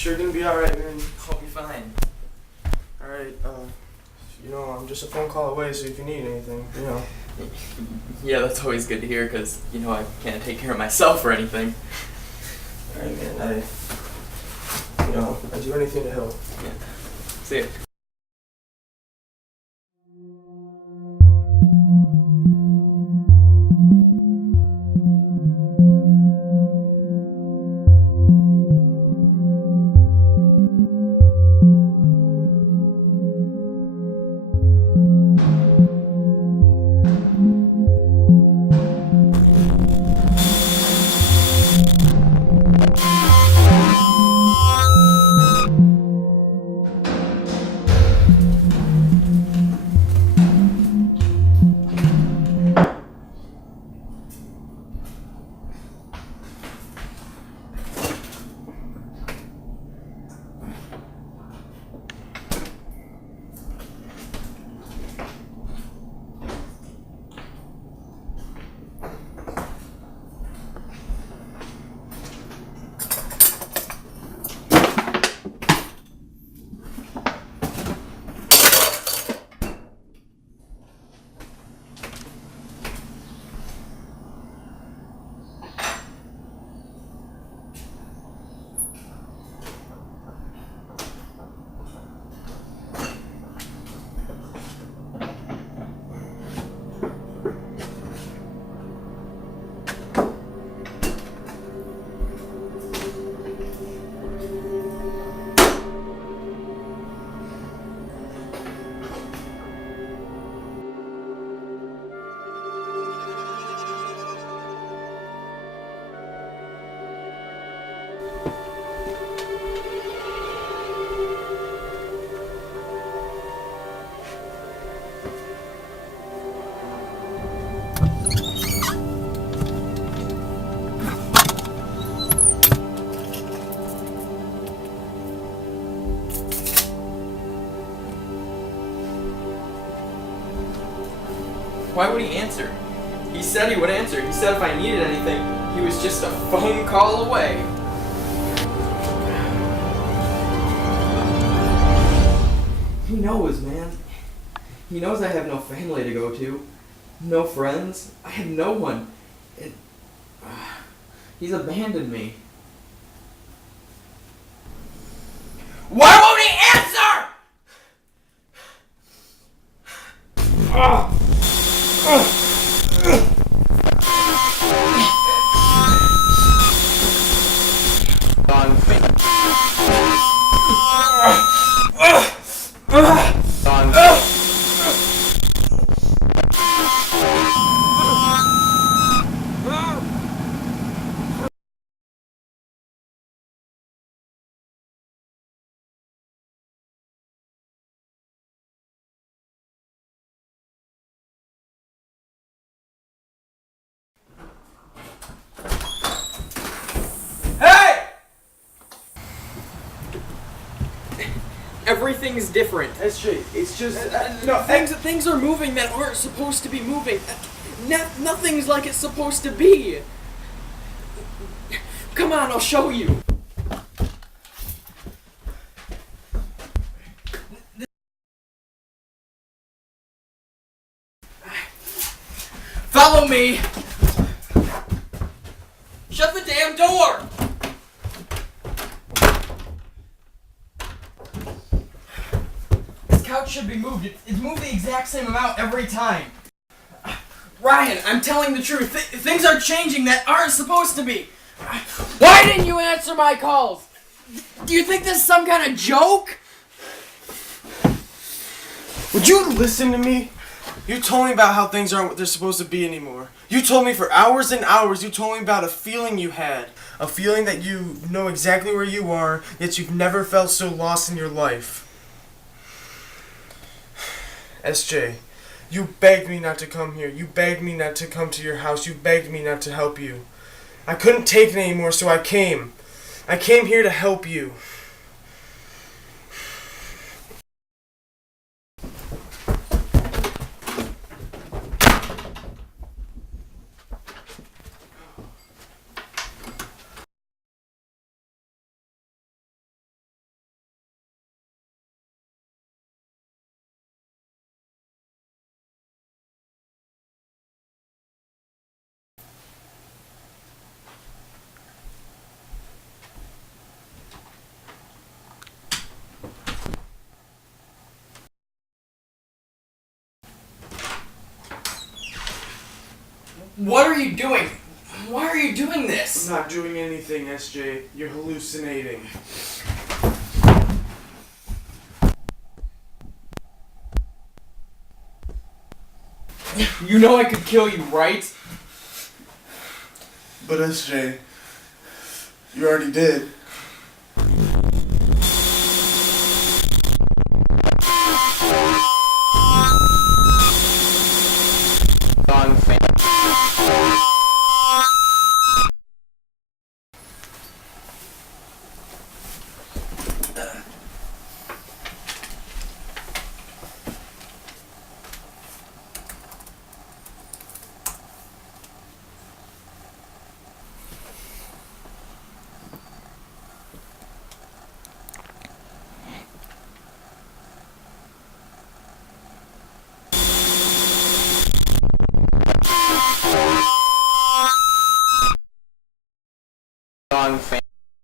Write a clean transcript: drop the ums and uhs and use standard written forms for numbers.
Sure gonna be alright, man. I'll be fine. Alright, I'm just a phone call away, so if you need anything, Yeah, that's always good to hear, because, I can't take care of myself or anything. Alright, man, I do anything to help. Yeah. See ya. Why would he answer? He said he would answer. He said if I needed anything, he was just a phone call away. He knows, man. He knows I have no family to go to. No friends. I have no one. He's abandoned me. Why won't he answer?! Everything's different. SJ, it's just... Things are moving that aren't supposed to be moving. Nothing's like it's supposed to be. Come on, I'll show you. Follow me. Shut the damn door. Couch should be moved. It's moved the exact same amount every time. Ryan, I'm telling the truth. Things are changing that aren't supposed to be. Why didn't you answer my calls? Do you think this is some kind of joke? Would you listen to me? You told me about how things aren't what they're supposed to be anymore. You told me for hours and hours, you told me about a feeling you had. A feeling that you know exactly where you are, yet you've never felt so lost in your life. SJ, you begged me not to come here. You begged me not to come to your house. You begged me not to help you. I couldn't take it anymore, so I came. I came here to help you. What are you doing? Why are you doing this? I'm not doing anything, SJ. You're hallucinating. You know I could kill you, right? But SJ, you already did.